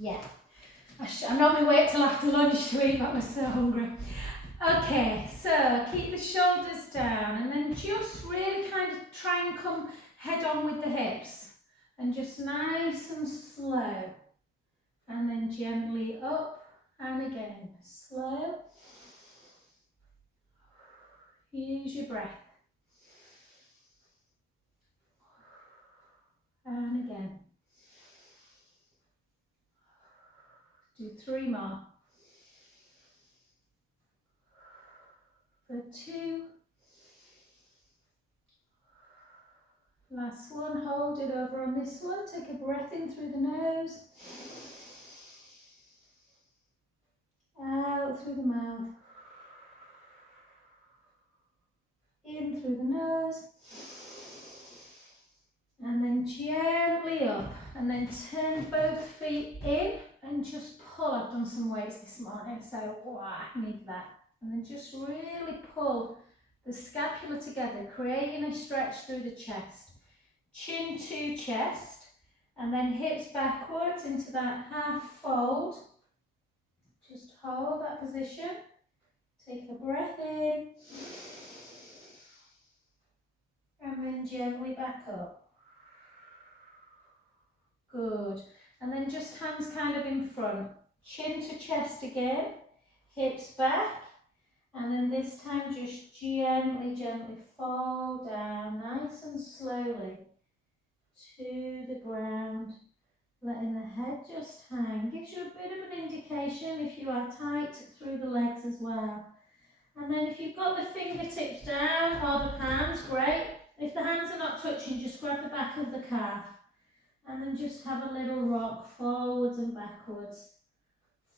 Yeah. I normally wait till after lunch to eat, but I was so hungry. Okay, so keep the shoulders down and then just really kind of try and come head on with the hips. And just nice and slow. And then gently up and again. Slow. Use your breath. And again. Do 3 more. For 2. Last one, hold it over on this one. Take a breath in through the nose. Out through the mouth. In through the nose. And then gently up. And then turn both feet in and just pull. I've done some weights this morning, so I need that. And then just really pull the scapula together, creating a stretch through the chest. Chin to chest, and then hips backwards into that half fold. Just hold that position. Take a breath in. And then gently back up. Good. And then just hands kind of in front. Chin to chest again. Hips back. And then this time just gently, gently fall down, nice and slowly to the ground. Letting the head just hang. Gives you a bit of an indication if you are tight through the legs as well. And then if you've got the fingertips down or the palms, great. If the hands are not touching, just grab the back of the calf. And then just have a little rock forwards and backwards.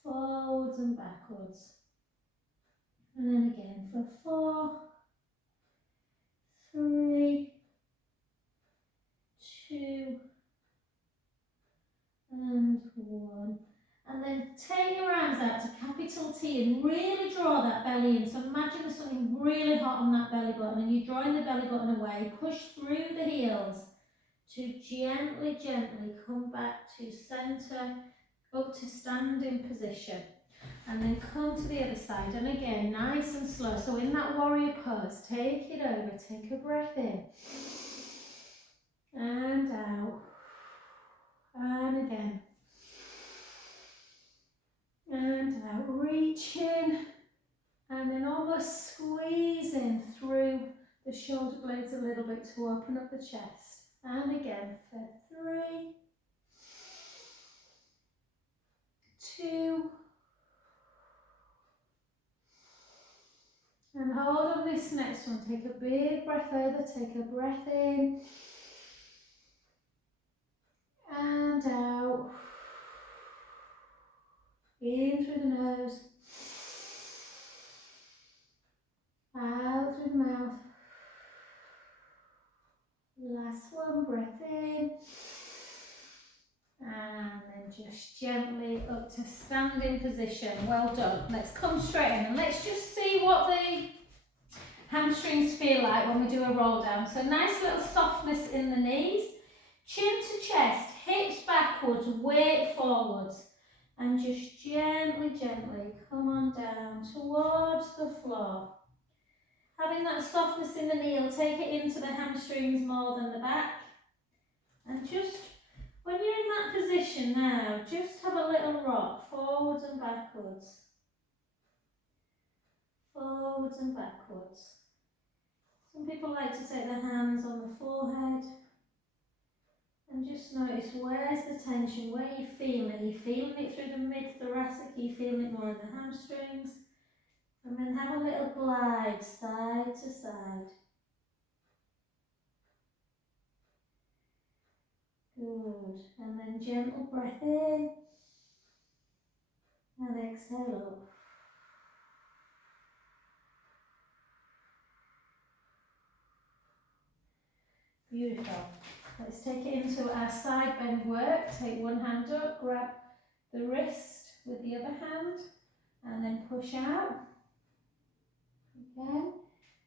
Forwards and backwards. And then again for 4, 3, 2, and 1. And then take your arms out to capital T and really draw that belly in. So imagine there's something really hot on that belly button and you're drawing the belly button away. Push through the heels to gently, gently come back to centre, up to standing position. And then come to the other side. And again, nice and slow. So in that warrior pose, take it over. Take a breath in. And out. And again. And out. Reach in. And then almost squeezing through the shoulder blades a little bit to open up the chest. And again for 3, 2, and hold on this next one. Take a big breath over, take a breath in. And out. In through the nose. Out through the mouth. Last one, breath in. And then just gently up to standing position. Well done. Let's come straight in and let's just see what the hamstrings feel like when we do a roll down. So nice little softness in the knees. Chin to chest, hips backwards, weight forwards. And just gently, gently come on down towards the floor. Having that softness in the knee will take it into the hamstrings more than the back. And just, when you're in that position now, just have a little rock, forwards and backwards. Forwards and backwards. Some people like to take their hands on the forehead. And just notice, where's the tension, where are you feeling it? Are you feeling it through the mid-thoracic? Are you feeling it more in the hamstrings? And then have a little glide, side to side. Good. And then gentle breath in. And exhale up. Beautiful. Let's take it into our side bend work. Take one hand up, grab the wrist with the other hand, and then push out. Again,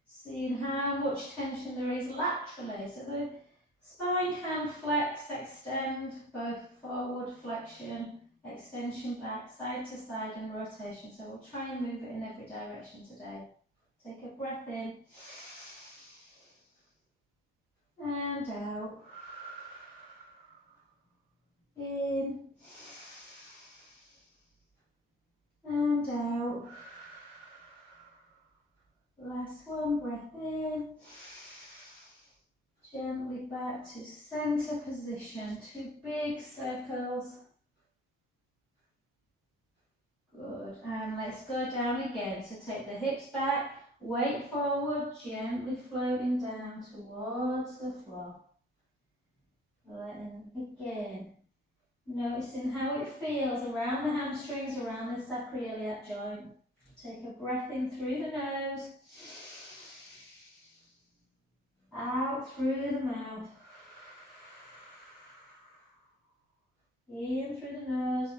seeing how much tension there is laterally. So the spine can flex, extend, both forward flexion, extension back, side to side and rotation. So we'll try and move it in every direction today. Take a breath in and out. In and out. Last one, breath in. Gently back to center position. 2 big circles. Good. And let's go down again. So take the hips back, weight forward, gently floating down towards the floor. Letting again. Noticing how it feels around the hamstrings, around the sacroiliac joint. Take a breath in through the nose. Out through the mouth. In through the nose.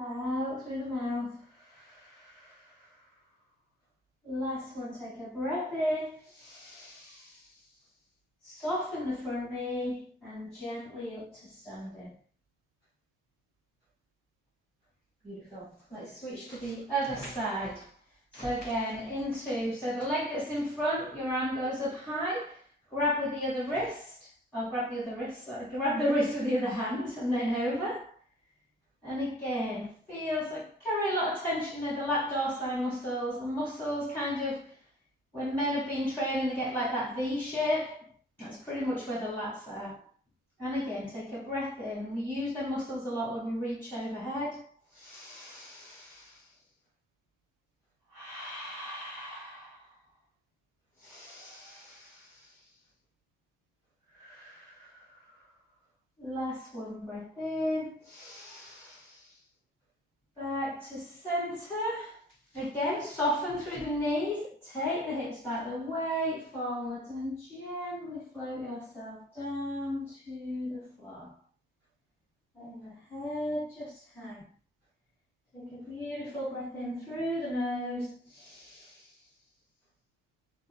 Out through the mouth. Last one, take a breath in. Soften the front knee and gently up to standing. Beautiful. Let's switch to the other side. So again, so the leg that's in front, your arm goes up high, grab with the other wrist, grab the wrist with the other hand and then over. And again, feels like carry a lot of tension there, the lat dorsi muscles. The muscles kind of, when men have been training, they get like that V shape. That's pretty much where the lats are. And again, take a breath in. We use the muscles a lot when we reach overhead. Last one, breath in. Back to centre. Again, soften through the knees. Take the hips back, the weight forwards and gently float yourself down to the floor. Letting the head just hang. Take a beautiful breath in through the nose.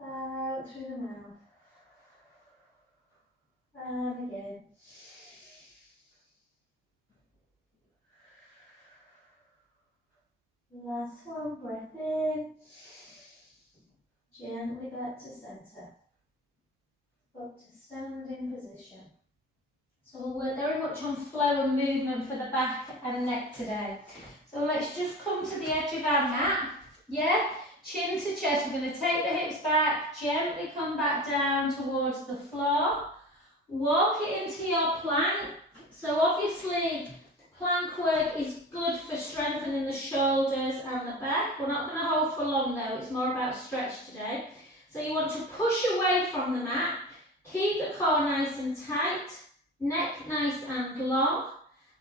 Out through the mouth. And again. Last one, breath in. Gently back to centre. Up to standing position. So we'll work very much on flow and movement for the back and neck today. So let's just come to the edge of our mat. Yeah? Chin to chest. We're going to take the hips back, gently come back down towards the floor. Walk it into your plank. So obviously, plank work is good for strengthening the shoulders and the back. We're not going to hold for long though. It's more about stretch today. So you want to push away from the mat. Keep the core nice and tight. Neck nice and long.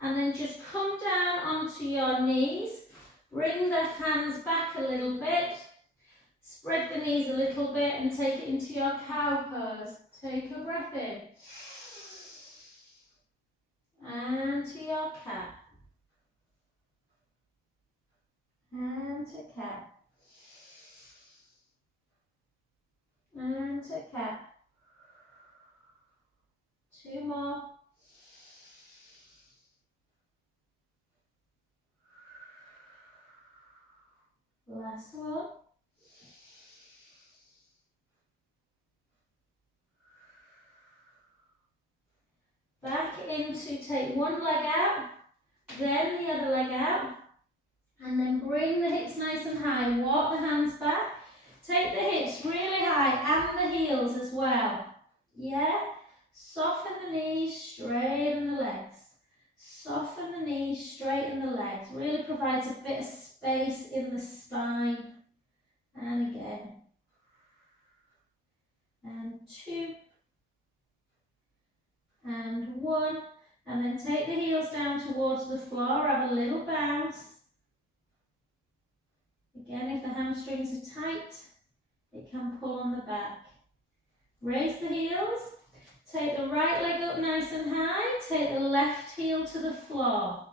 And then just come down onto your knees. Bring the hands back a little bit. Spread the knees a little bit and take it into your cow pose. Take a breath in. And to your cat. And to cat. And to cat. 2 more. Last one. Back into, take one leg out, then the other leg out, and then bring the hips nice and high. Walk the hands back. Take the hips really high and the heels as well. Yeah? Soften the knees, straighten the legs. Soften the knees, straighten the legs. Really provides a bit of space in the spine. And again. And 2. And 1. And then take the heels down towards the floor. Have a little bounce. Again, if the hamstrings are tight, it can pull on the back. Raise the heels. Take the right leg up nice and high. Take the left heel to the floor.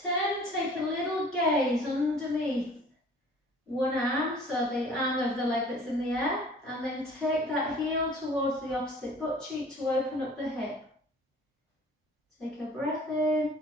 Turn and take a little gaze underneath one arm, so the arm of the leg that's in the air, and then take that heel towards the opposite butt cheek to open up the hip. Take a breath in.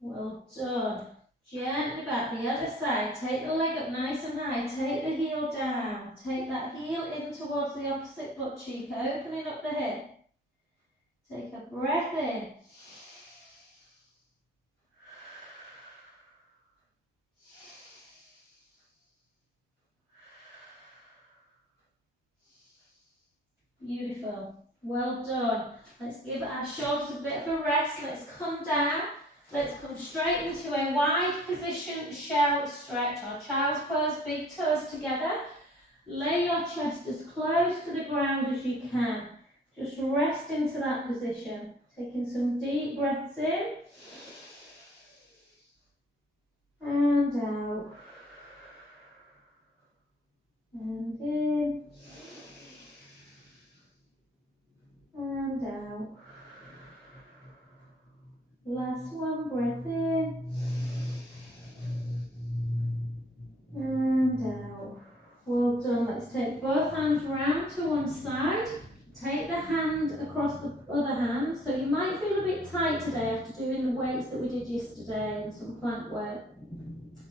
Well done. Gently back, the other side. Take the leg up nice and high. Take the heel down. Take that heel in towards the opposite butt cheek, opening up the hip. Take a breath in. Beautiful. Well done. Let's give our shoulders a bit of a rest. Let's come down. Let's come straight into a wide position shell stretch. Our child's pose, big toes together. Lay your chest as close to the ground as you can. Just rest into that position. Taking some deep breaths in. And out. And in. And out. Last one, breath in. And out. Well done. Let's take both hands round to one side. Take the hand across the other hand. So you might feel a bit tight today after doing the weights that we did yesterday and some plank work.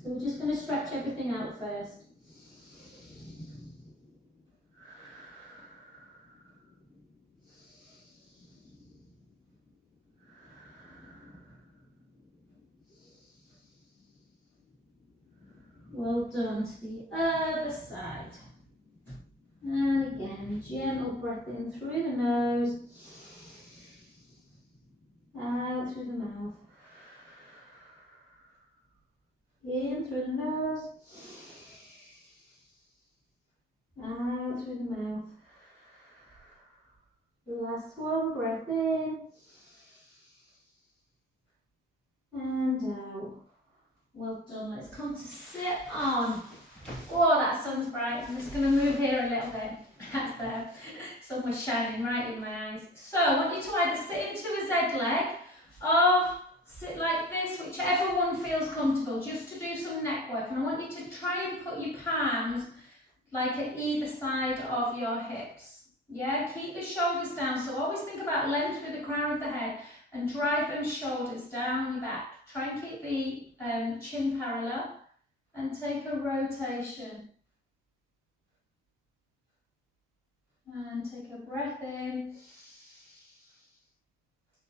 So we're just going to stretch everything out first. Well done. To the other side. And again, gentle breath in through the nose, out through the mouth. In through the nose, out through the mouth. Last one, breath in, and out. Well done. Let's come to sit on. Oh, that sun's bright. I'm just going to move here a little bit. That's there. Sun was shining right in my eyes. So I want you to either sit into a Z leg or sit like this, whichever one feels comfortable, just to do some neck work. And I want you to try and put your palms like at either side of your hips. Yeah, keep the shoulders down. So always think about length through the crown of the head and drive those shoulders down your back. Try and keep the chin parallel and take a rotation. And take a breath in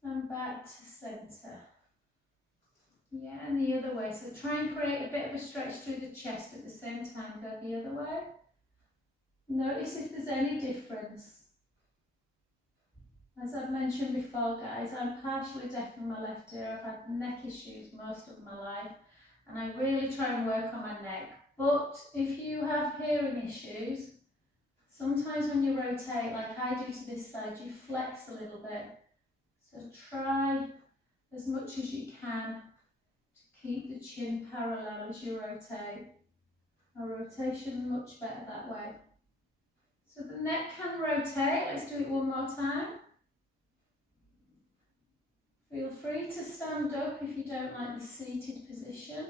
and back to centre. Yeah, and the other way. So try and create a bit of a stretch through the chest at the same time. Go the other way. Notice if there's any difference. As I've mentioned before, guys, I'm partially deaf in my left ear. I've had neck issues most of my life, and I really try and work on my neck. But if you have hearing issues, sometimes when you rotate, like I do to this side, you flex a little bit. So try as much as you can to keep the chin parallel as you rotate. A rotation much better that way. So the neck can rotate. Let's do it one more time. Feel free to stand up if you don't like the seated position.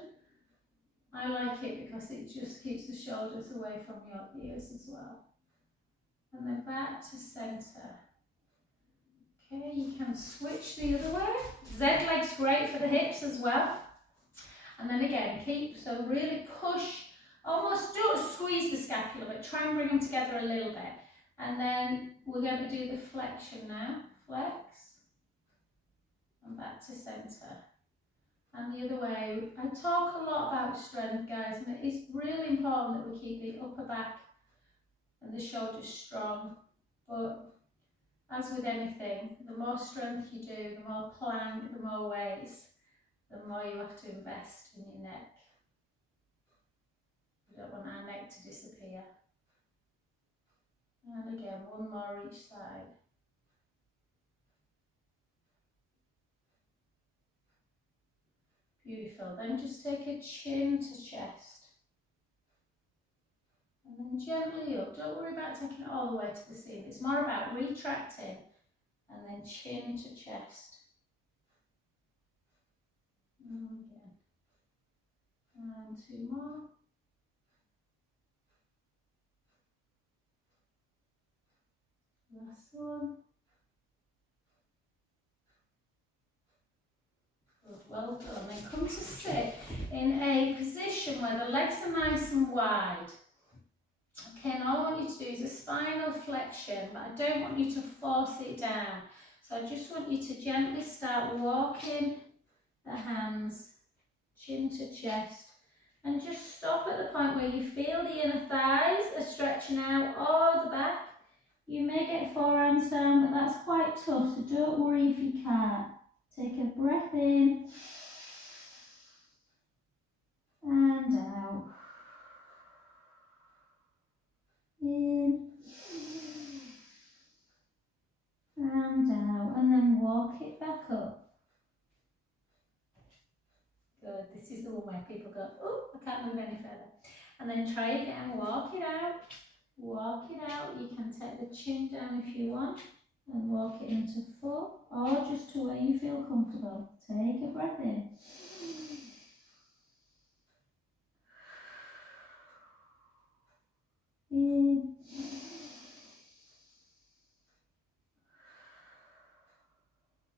I like it because it just keeps the shoulders away from your ears as well. And then back to centre. Okay, you can switch the other way. Z leg's great for the hips as well. And then again, keep, so really push, almost don't squeeze the scapula, but try and bring them together a little bit. And then we're going to do the flexion now. Flex. And back to centre. And the other way. I talk a lot about strength, guys, and it is really important that we keep the upper back and the shoulders strong. But as with anything, the more strength you do, the more plank, the more weights, the more you have to invest in your neck. We don't want our neck to disappear. And again, one more each side. Beautiful. Then just take a chin to chest. And then gently up. Don't worry about taking it all the way to the ceiling. It's more about retracting and then chin to chest. And again. And two more. Last one. Good, well done. Then come to sit in a position where the legs are nice and wide. Okay, and all I want you to do is a spinal flexion, but I don't want you to force it down. So I just want you to gently start walking the hands, chin to chest, and just stop at the point where you feel the inner thighs are stretching out or the back. You may get forearms down, but that's quite tough, so don't worry if you can't. Take a breath in and out. In and out, and then walk it back up. Good, this is the one where people go, oh, I can't move any further. And then try again, walk it out, walk it out. You can take the chin down if you want and walk it into full, or just to where you feel comfortable. Take a breath in. In.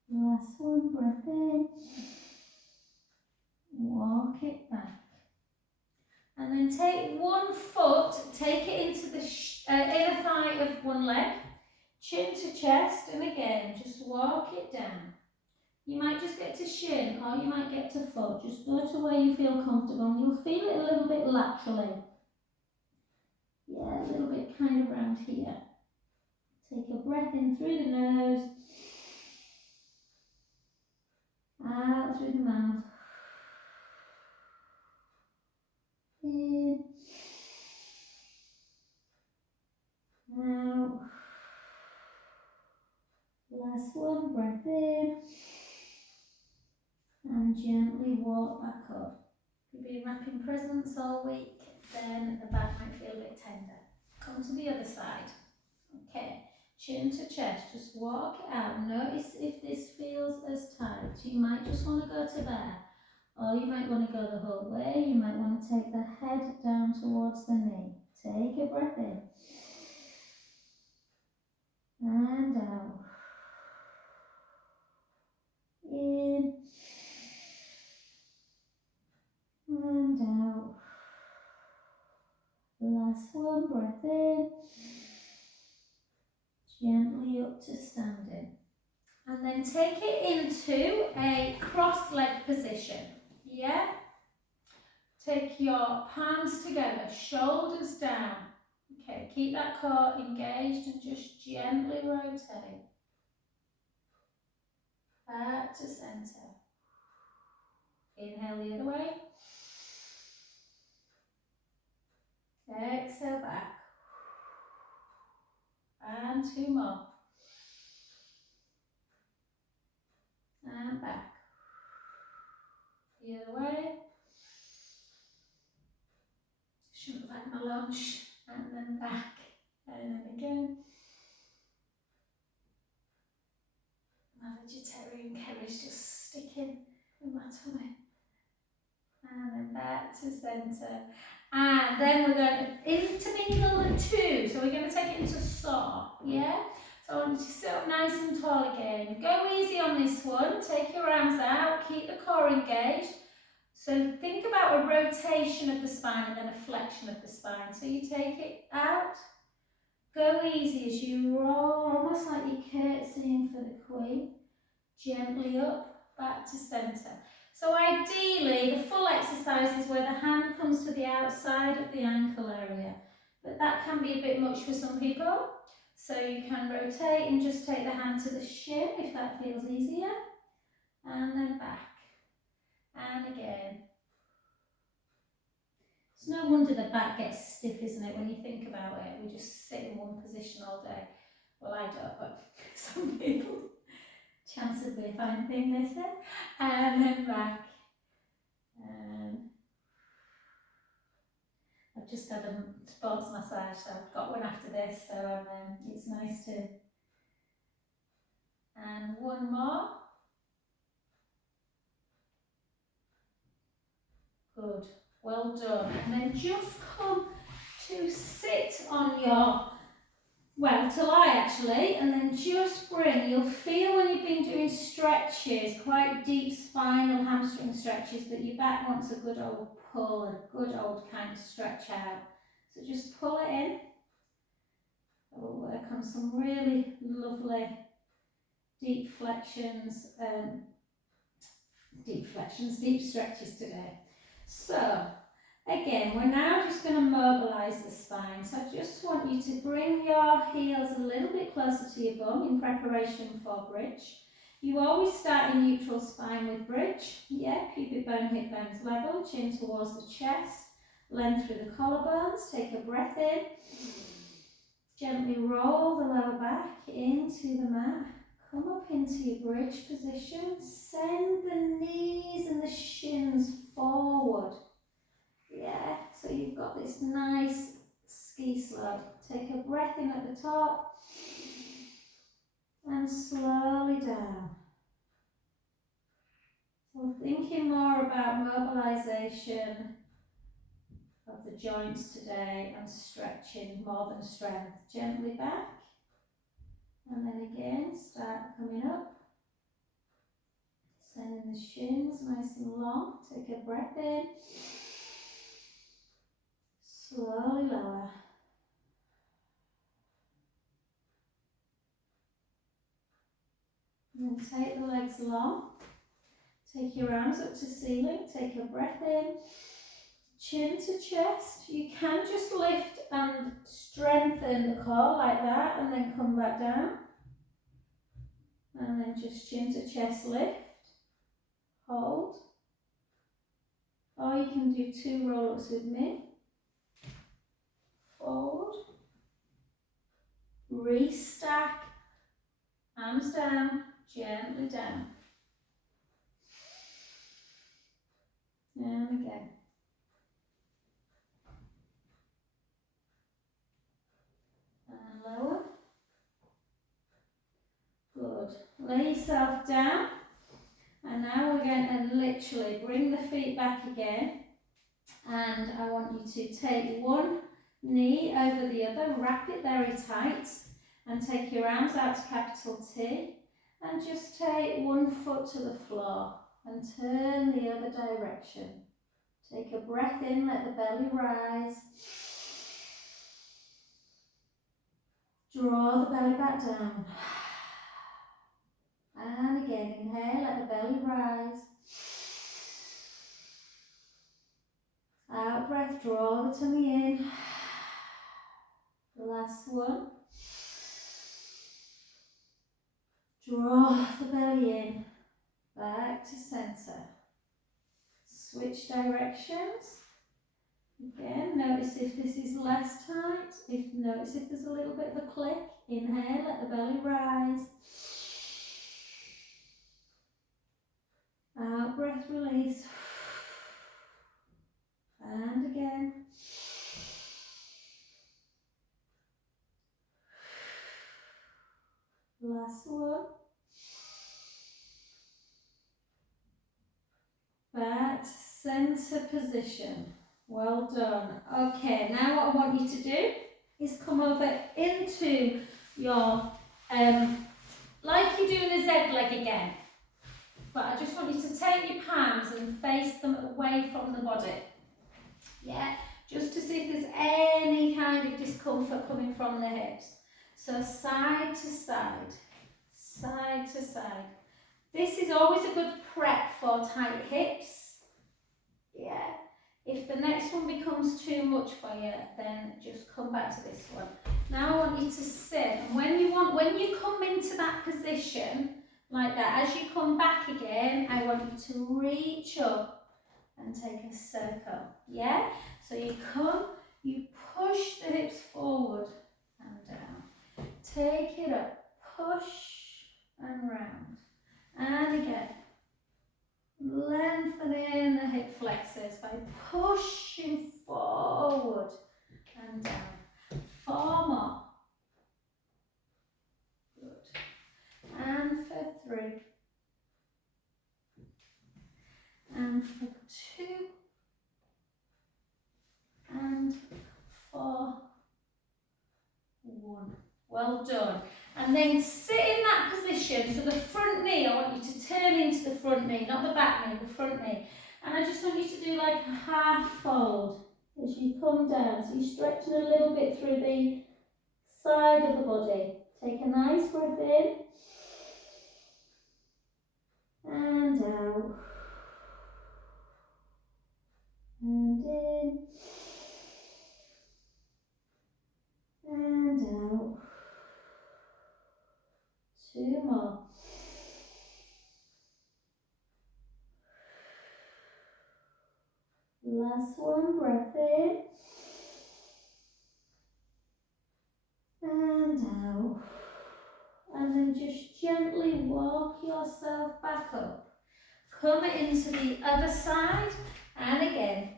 Last one, breath in. Walk it back. And then take one foot, take it into the inner thigh of one leg, chin to chest, and again, just walk it down. You might just get to shin, or you might get to foot. Just go to where you feel comfortable, and you'll feel it a little bit laterally. Yeah, a little bit kind of around here. Take a breath in through the nose, out through the mouth. In, out. Last one, breath in, and gently walk back up. If you've been wrapping presents all week, then the back might feel a bit tender. Come to the other side. Okay, chin to chest, just walk it out. Notice if this feels as tight. You might just want to go to there, or you might want to go the whole way. You might want to take the head down towards the knee. Take a breath in and out. In and out. Last one, breath in. Gently up to standing. And then take it into a cross-leg position. Yeah? Take your palms together, shoulders down. Okay, keep that core engaged and just gently rotate. Back to centre. Inhale the other way. Exhale back. And two more. And back. The other way. Shouldn't have had my lunch. And then back. And then again. My vegetarian curry's just sticking in my tummy. And then back to centre. And then we're going to intermingle the two. So we're going to take it into saw. Yeah? So I want you to sit up nice and tall again. Go easy on this one. Take your arms out. Keep the core engaged. So think about a rotation of the spine and then a flexion of the spine. So you take it out. Go easy as you roll, almost like you're curtsying for the queen. Gently up, back to centre. So ideally, the full exercise is where the hand comes to the outside of the ankle area. But that can be a bit much for some people. So you can rotate and just take the hand to the shin if that feels easier. And then back. And again. It's no wonder the back gets stiff, isn't it, when you think about it? We just sit in one position all day. Well, I don't, but some people. Chance of a fine thing, they say. And then back. I've just had a sports massage, so I've got one after this, so it's nice to. And one more. Good. Well done. And then just come to sit on your well, to lie actually, and then just bring, you'll feel when you've been doing stretches, quite deep spinal hamstring stretches, that your back wants a good old pull, a good old kind of stretch out. So just pull it in. We'll work on some really lovely deep flexions, deep stretches today. So, again, we're now just going to mobilise the spine. So I just want you to bring your heels a little bit closer to your bum in preparation for bridge. You always start in neutral spine with bridge. Yeah, pubic bone, hip bones level, chin towards the chest, length through the collarbones. Take a breath in. Gently roll the lower back into the mat. Come up into your bridge position. Send the knees and the shins forward. Yeah, so you've got this nice ski slope. Take a breath in at the top and slowly down. So thinking more about mobilisation of the joints today and stretching more than strength. Gently back. And then again, start coming up. Sending the shins nice and long. Take a breath in. Slowly lower. And then take the legs long. Take your arms up to ceiling. Take a breath in. Chin to chest. You can just lift and strengthen the core like that and then come back down. And then just chin to chest lift. Hold. Or you can do 2 roll-ups with me. Forward. Restack. Arms down. Gently down. And again. And lower. Good. Lay yourself down. And now we're going to literally bring the feet back again. And I want you to take one knee over the other, wrap it very tight, and take your arms out to capital T. And just take one foot to the floor and turn the other direction. Take a breath in, let the belly rise. Draw the belly back down. And again, inhale, let the belly rise. Out breath, draw the tummy in. The last one. Draw the belly in. Back to centre. Switch directions. Again, notice if this is less tight. Notice if there's a little bit of a click. Inhale, let the belly rise. Out breath, release. And again. Last one. Back to centre position. Well done. Okay, now what I want you to do is come over into your, like you're doing a Z leg again. But I just want you to take your palms and face them away from the body. Yeah, just to see if there's any kind of discomfort coming from the hips. So side to side, side to side. This is always a good prep for tight hips. Yeah. If the next one becomes too much for you, then just come back to this one. Now I want you to sit, and when you come into that position, like that, as you come back again, I want you to reach up and take a circle. Yeah? So you come, you push the hips forward and down. Take it up, push and round. And again. Lengthening the hip flexors by pushing forward and down. 4 more. Good. And for 3. And for 2. And for 1. well done. And then sit in that position, so the front knee, I want you to turn into the front knee, not the back knee, the front knee. And I just want you to do like a half fold as you come down. So you're stretching a little bit through the side of the body. Take a nice breath in and out. And in and out. 2 more. Last one, breath in and out. And then just gently walk yourself back up. Come into the other side and again,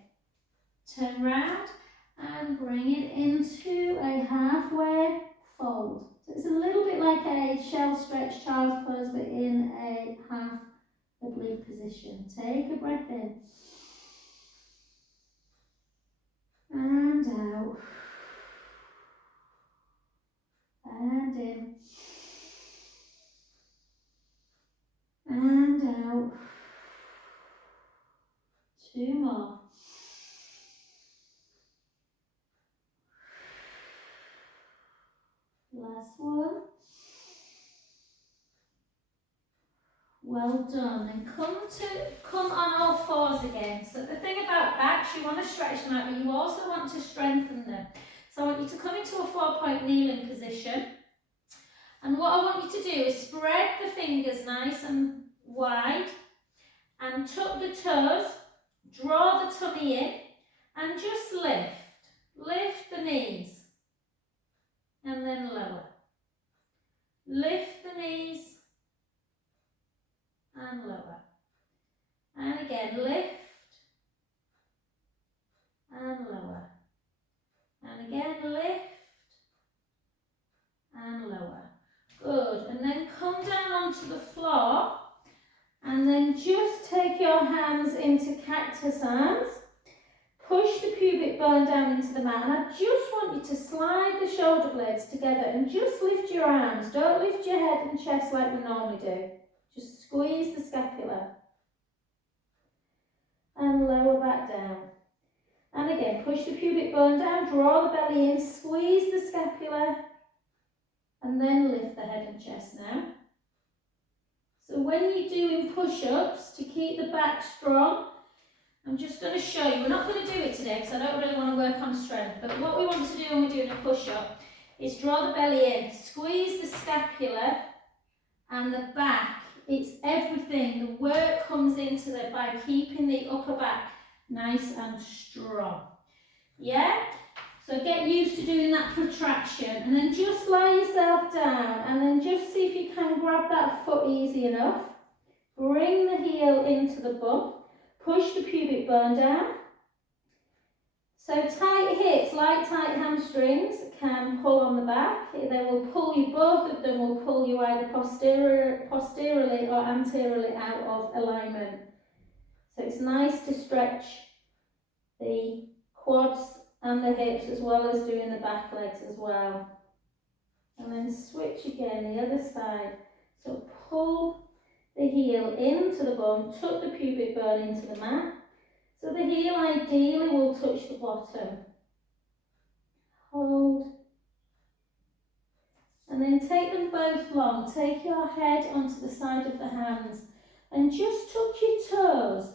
turn round and bring it into a halfway fold. So it's a little bit like a shell stretch, child's pose, but in a half oblique position. Take a breath in and out and in and out. 2 more. Last one. Well done. And come on all fours again. So the thing about backs, you want to stretch them out, but you also want to strengthen them. So I want you to come into a 4-point kneeling position. And what I want you to do is spread the fingers nice and wide and tuck the toes, draw the tummy in and just lift. Lift the knees and then lower. Lift the knees and lower. And again, lift and lower. And again, lift and lower. Good. And then come down onto the floor and then just take your hands into cactus arms. Push the pubic bone down into the mat, and I just want you to slide the shoulder blades together and just lift your arms. Don't lift your head and chest like we normally do. Just squeeze the scapula and lower back down. And again, push the pubic bone down, draw the belly in, squeeze the scapula, and then lift the head and chest now. So when you're doing push-ups, to keep the back strong, I'm just going to show you. We're not going to do it today because I don't really want to work on strength, but what we want to do when we're doing a push-up is draw the belly in, squeeze the scapula and the back. It's everything. The work comes into it by keeping the upper back nice and strong. Yeah? So get used to doing that protraction and then just lie yourself down and then just see if you can grab that foot easy enough. Bring the heel into the bum. Push the pubic bone down. So tight hips, like tight hamstrings, can pull on the back. They will pull you, both of them will pull you either posteriorly or anteriorly out of alignment. So it's nice to stretch the quads and the hips as well as doing the back legs as well. And then switch again, the other side. So pull the heel into the bum, tuck the pubic bone into the mat. So the heel ideally will touch the bottom. Hold. And then take them both long. Take your head onto the side of the hands and just tuck your toes.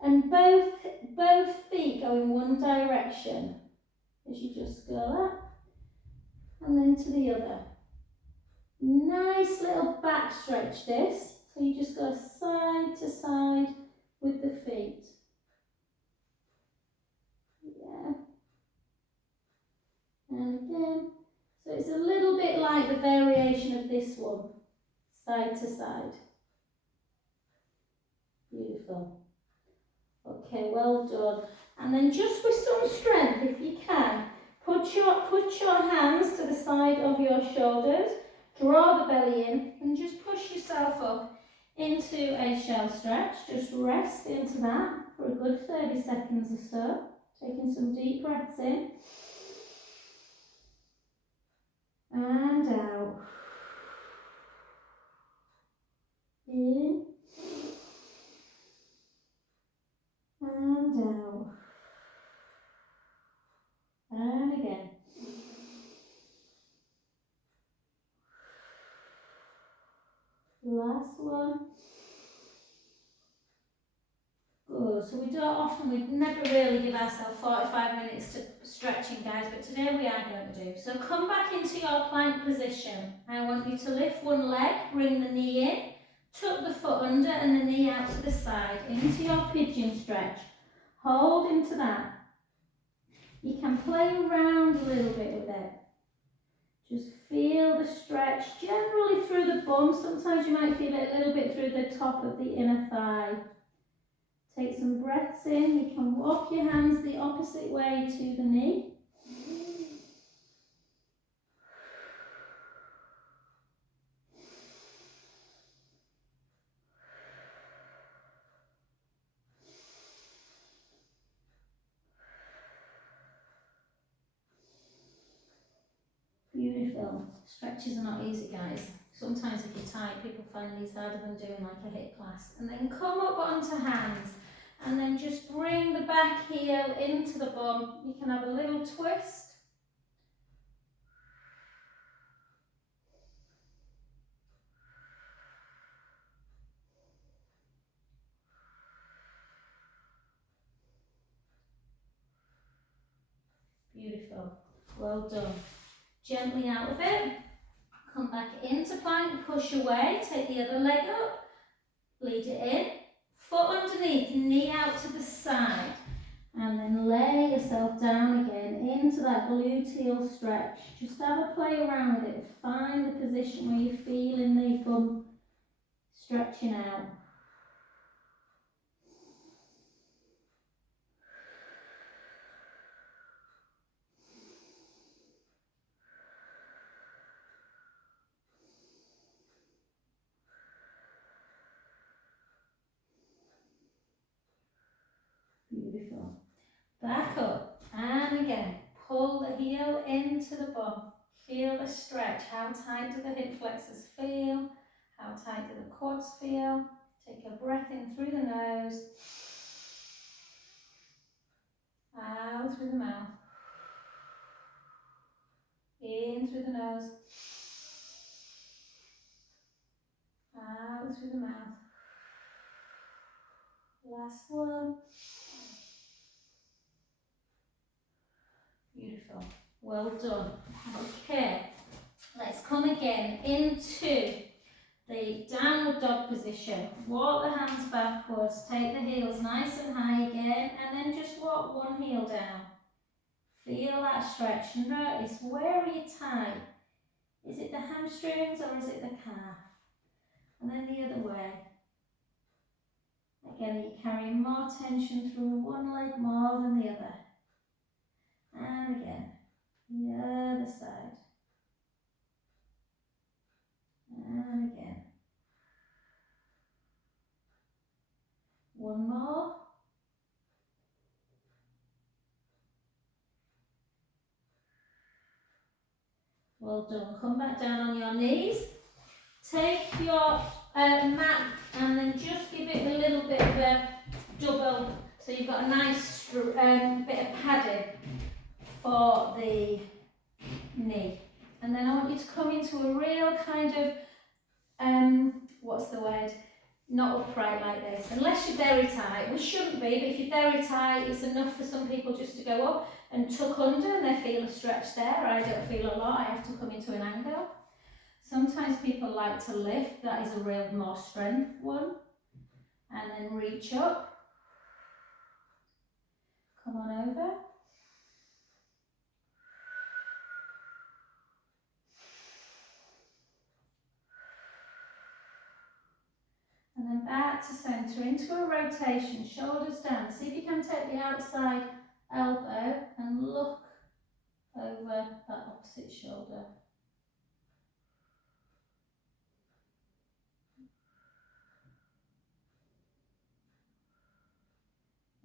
And both feet go in one direction as you just go up and then to the other. Nice little back stretch this. So you just go side to side with the feet. Yeah. And again. So it's a little bit like the variation of this one. Side to side. Beautiful. Okay, well done. And then just with some strength, if you can, put your hands to the side of your shoulders, draw the belly in, and just push yourself up into a shell stretch. Just rest into that for a good 30 seconds or so. Taking some deep breaths in. and out. In and out. And again. Last one. Good. So we don't often, we never really give ourselves 45 minutes to stretching, guys, but today we are going to do. So come back into your plank position. I want you to lift one leg, bring the knee in, tuck the foot under and the knee out to the side, into your pigeon stretch. Hold into that. You can play around a little bit with it. Just feel the stretch generally through the bum. Sometimes you might feel it a little bit through the top of the inner thigh. Take some breaths in. You can walk your hands the opposite way to the knee. Beautiful. Stretches are not easy, guys. Sometimes if you're tight, people find these harder than doing like a hip class. And then come up onto hands. And then just bring the back heel into the bum. You can have a little twist. Beautiful. Well done. Gently out of it. Come back into plank, push away, take the other leg up, lead it in, foot underneath, knee out to the side, and then lay yourself down again into that gluteal stretch. Just have a play around with it. Find the position where you're feeling the bum stretching out. Beautiful. Back up, and again, pull the heel into the bum. Feel the stretch. How tight do the hip flexors feel? How tight do the quads feel? Take a breath in through the nose, out through the mouth, in through the nose, out through the mouth. Last one. Beautiful. Well done. Okay, let's come again into the downward dog position. Walk the hands backwards, take the heels nice and high again, and then just walk one heel down. Feel that stretch. Notice, where are you tight? Is it the hamstrings or is it the calf? And then the other way. Again, you're carrying more tension through one leg more than the other. And again, the other side. And again. One more. Well done. Come back down on your knees. Take your mat and then just give it a little bit of a double, so you've got a nice bit of padding for the knee. And then I want you to come into a real kind of, what's the word? Not upright like this, unless you're very tight. We shouldn't be, but if you're very tight, it's enough for some people just to go up and tuck under and they feel a stretch there. I don't feel a lot, I have to come into an angle. Sometimes people like to lift, that is a real more strength one. And then reach up. Come on over. And then back to centre, into a rotation, shoulders down. See if you can take the outside elbow and look over that opposite shoulder.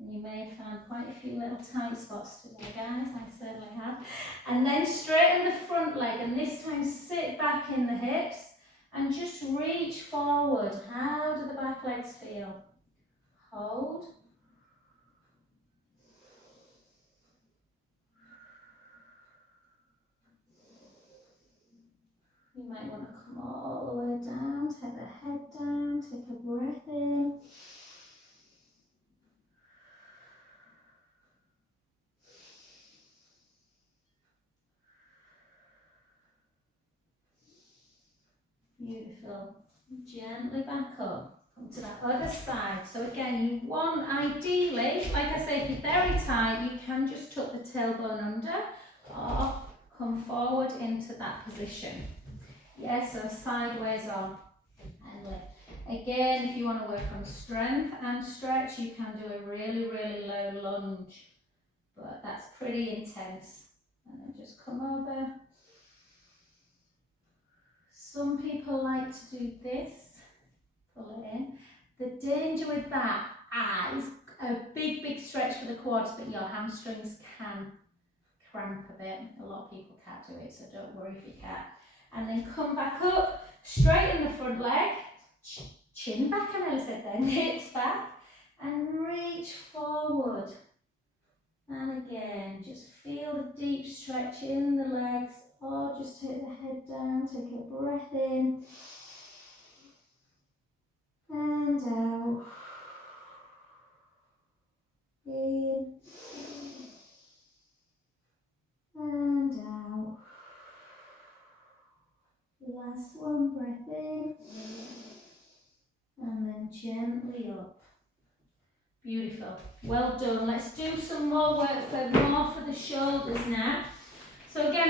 And you may find quite a few little tight spots today, guys. I certainly have. And then straighten the front leg, and this time sit back in the hips and just reach forward. How do the back legs feel? Hold. You might want to come all the way down, take the head down, take a breath in. Beautiful. Gently back up. Come to that other side. So again, you want, ideally, like I say, if you're very tight, you can just tuck the tailbone under or come forward into that position. Yeah, so sideways on and lift. Again, if you want to work on strength and stretch, you can do a really, really low lunge, but that's pretty intense. And then just come over. Some people like to do this, pull it in. The danger with that is a big, big stretch for the quads, but your hamstrings can cramp a bit. A lot of people can't do it, so don't worry if you can't. And then come back up, straighten the front leg, chin back, and I said then, hips back, and reach forward. And again, just feel the deep stretch in the legs, or just take the head down, take a breath in, and out. In, and out. Last one, breath in, and then gently up. Beautiful, well done. Let's do some more work for the shoulders now. So again,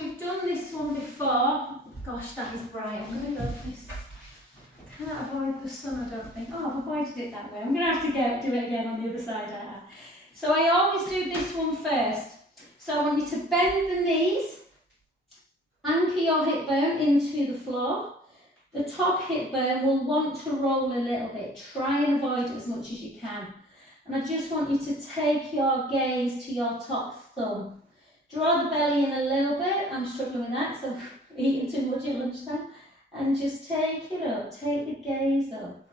we've done this one before. Gosh, that is bright. I'm going to go for this. Can't avoid the sun, I don't think. Oh, I've avoided it that way. I'm going to have to do it again on the other side. So I always do this one first. So I want you to bend the knees, anchor your hip bone into the floor. The top hip bone will want to roll a little bit. Try and avoid it as much as you can. And I just want you to take your gaze to your top thumb. Draw the belly in a little bit. I'm struggling with that, so eating too much at lunchtime. And just take it up. Take the gaze up.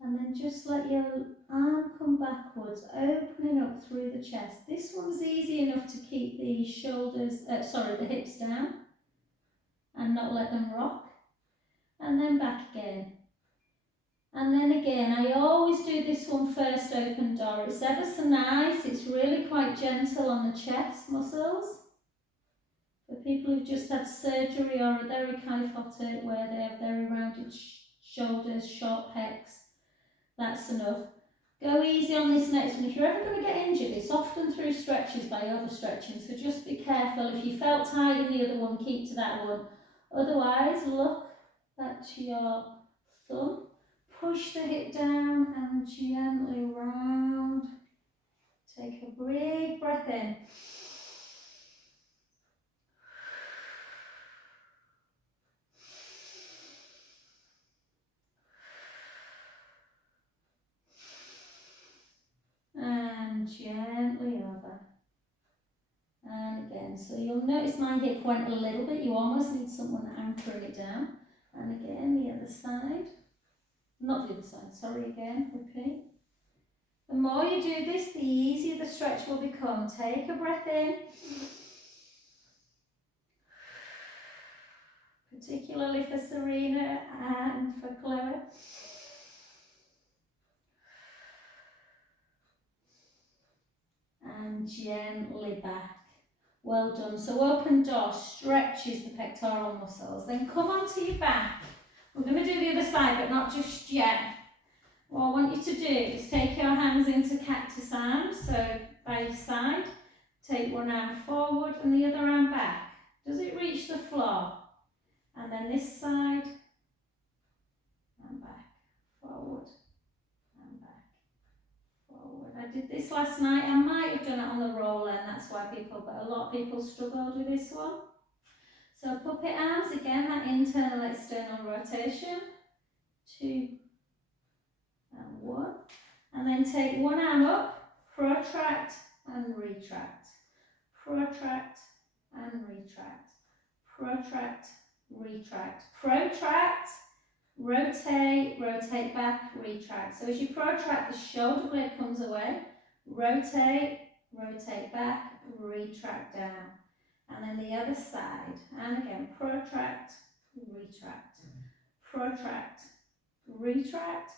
And then just let your arm come backwards, opening up through the chest. This one's easy enough to keep the the hips down and not let them rock. And then back again. And then again, I always do this one first, open door. It's ever so nice. It's really quite gentle on the chest muscles. For people who've just had surgery or are very kyphotic, where they have very rounded shoulders, short pecs, that's enough. Go easy on this next one. If you're ever going to get injured, it's often through stretches by overstretching, so just be careful. If you felt tight in the other one, keep to that one. Otherwise, look back to your thumb. Push the hip down and gently round. Take a big breath in. And gently over. And again, so you'll notice my hip went a little bit. You almost need someone anchoring it down. And again, the other side. Not the other side, sorry again, repeat. The more you do this, the easier the stretch will become. Take a breath in. Particularly for Serena and for Chloe. And gently back. Well done. So open door stretches the pectoral muscles. Then come onto your back. We're going to do the other side, but not just yet. What I want you to do is take your hands into cactus arms, so by your side. Take one arm forward and the other arm back. Does it reach the floor? And then this side and back, forward and back, forward. I did this last night. I might have done it on the roller, and that's why but a lot of people struggled with this one. So puppet arms, again, that internal external rotation. 2 and 1. And then take one arm up, protract and retract. protract and retract, protract, retract, protract, rotate, rotate back, retract. So as you protract, the shoulder blade comes away, rotate, rotate back, retract down. And then the other side, and again, protract, retract, protract, retract,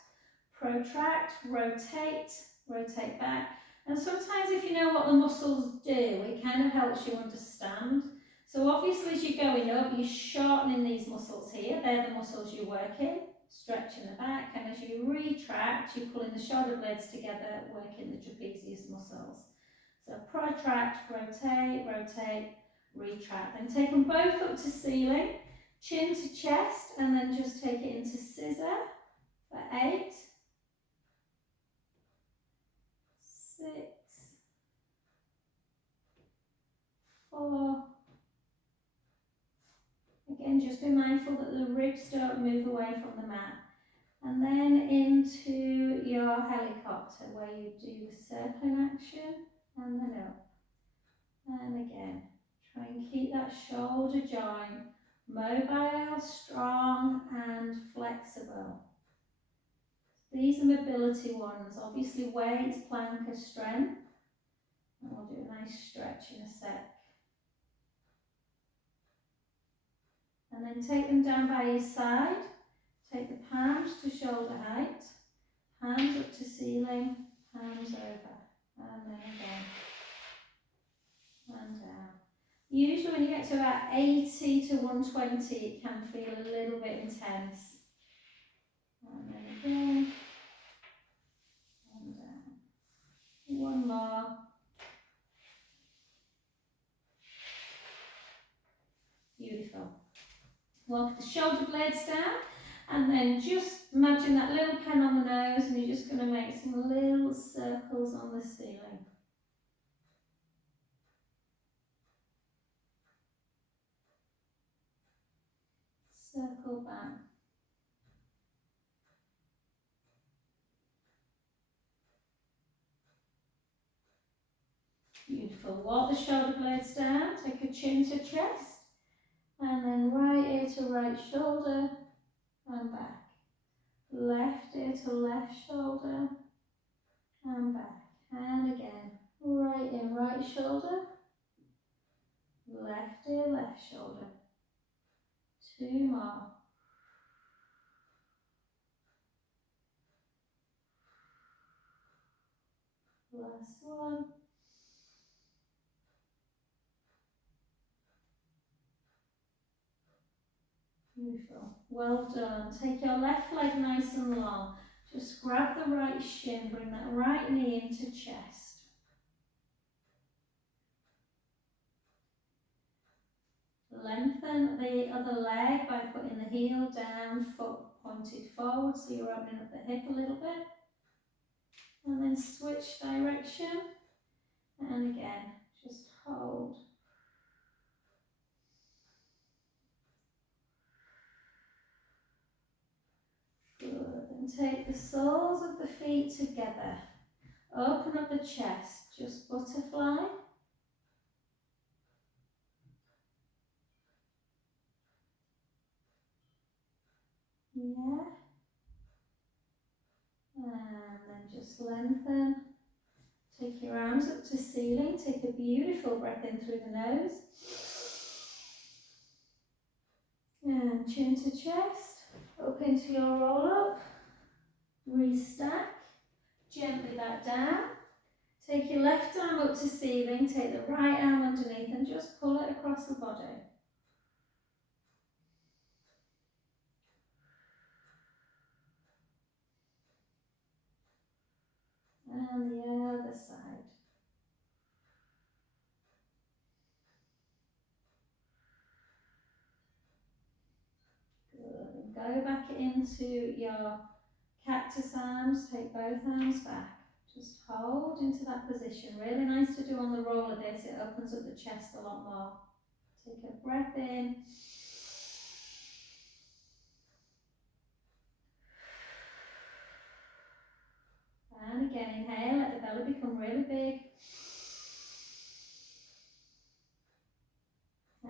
protract, rotate, rotate back. And sometimes if you know what the muscles do, it kind of helps you understand. So obviously as you're going up, you're shortening these muscles here. They're the muscles you're working, stretching the back. And as you retract, you're pulling the shoulder blades together, working the trapezius muscles. So protract, rotate, rotate, retract. Then take them both up to ceiling, chin to chest, and then just take it into scissor for 8, 6, 4. Again, just be mindful that the ribs don't move away from the mat. And then into your helicopter, where you do the circling action and then up. And again, try and keep that shoulder joint mobile, strong and flexible. These are mobility ones. Obviously weights, plank are strength. And we'll do a nice stretch in a sec. And then take them down by your side. Take the palms to shoulder height. Hands up to ceiling. Hands over. And then again. And down. Usually when you get to about 80 to 120, it can feel a little bit intense. And then again. And down. One more. Beautiful. Walk the shoulder blades down, and then just imagine that little pen on the nose, and you're just going to make some little circles on the ceiling. Circle back. Beautiful. Walk the shoulder blades down, take a chin to chest, and then right ear to right shoulder, and back. Left ear to left shoulder, and back. And again, right ear, right shoulder, left ear, left shoulder. 2 more. Last one. Beautiful. Well done. Take your left leg nice and long. Just grab the right shin, bring that right knee into chest. Lengthen the other leg by putting the heel down, foot pointed forward, so you're opening up the hip a little bit. And then switch direction. And again, just hold. Good. And take the soles of the feet together. Open up the chest, just butterfly. Yeah. And then just lengthen. Take your arms up to ceiling. Take a beautiful breath in through the nose. And chin to chest. Up into your roll up. Restack. Gently back down. Take your left arm up to ceiling. Take the right arm underneath and just pull it across the body. And the other side. Good. And go back into your cactus arms. Take both arms back. Just hold into that position. Really nice to do on the roller this. It opens up the chest a lot more. Take a breath in. And again, inhale, let the belly become really big.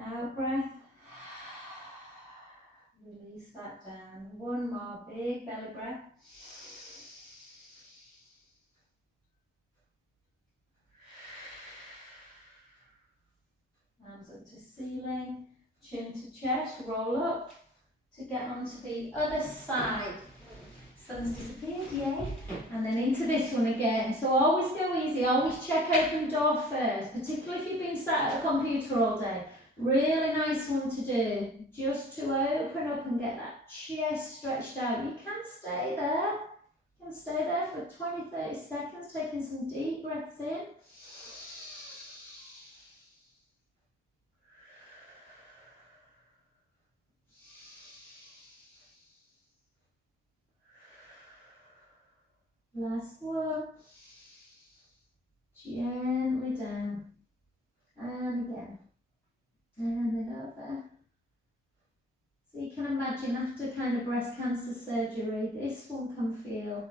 Out breath. Release that down. One more big belly breath. Arms up to ceiling, chin to chest, roll up to get onto the other side. Sun's disappeared, yay. And then into this one again. So always go easy, always check open door first, particularly if you've been sat at a computer all day. Really nice one to do, just to open up and get that chest stretched out. You can stay there. You can stay there for 20-30 seconds, taking some deep breaths in. Last one. Gently down. And again. And then over. So you can imagine after kind of breast cancer surgery, this one can feel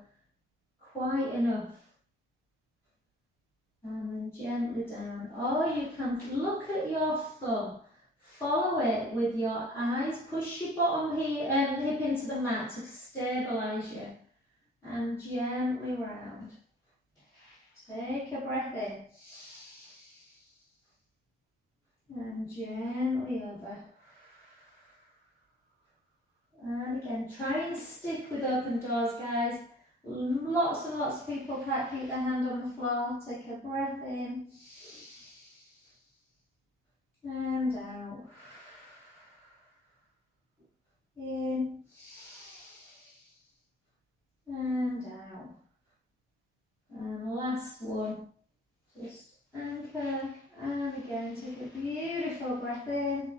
quite enough. And then gently down. Or you can look at your thumb. Follow it with your eyes. Push your bottom hip into the mat to stabilise you. And gently round. Take a breath in. And gently over. And again, try and stick with open doors, guys. Lots and lots of people can't keep their hand on the floor. Take a breath in. And out. In. And out. And last one. Just anchor. And again, take a beautiful breath in.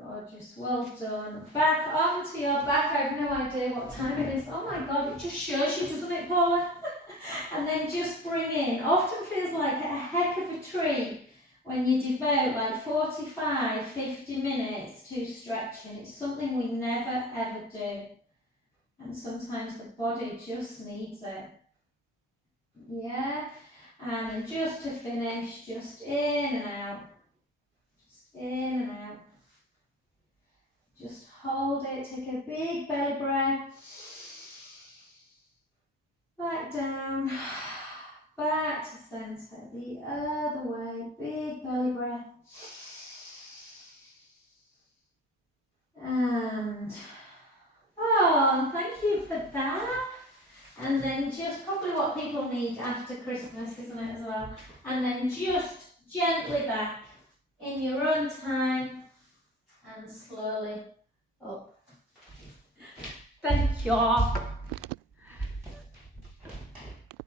Gorgeous, well done. Back onto your back. I have no idea what time it is. Oh my God, it just shows you, doesn't it, Paula? And then just bring in. Often feels like a heck of a treat when you devote like 45, 50 minutes to stretching. It's something we never ever do. And sometimes the body just needs it. Yeah. And then just to finish, just in and out. Just in and out. Just hold it, take a big belly breath. Back down, back to centre, the other way, big belly breath. And, oh, thank you for that. And then just probably what people need after Christmas, isn't it, as well? And then just gently back in your own time and slowly up. Thank you.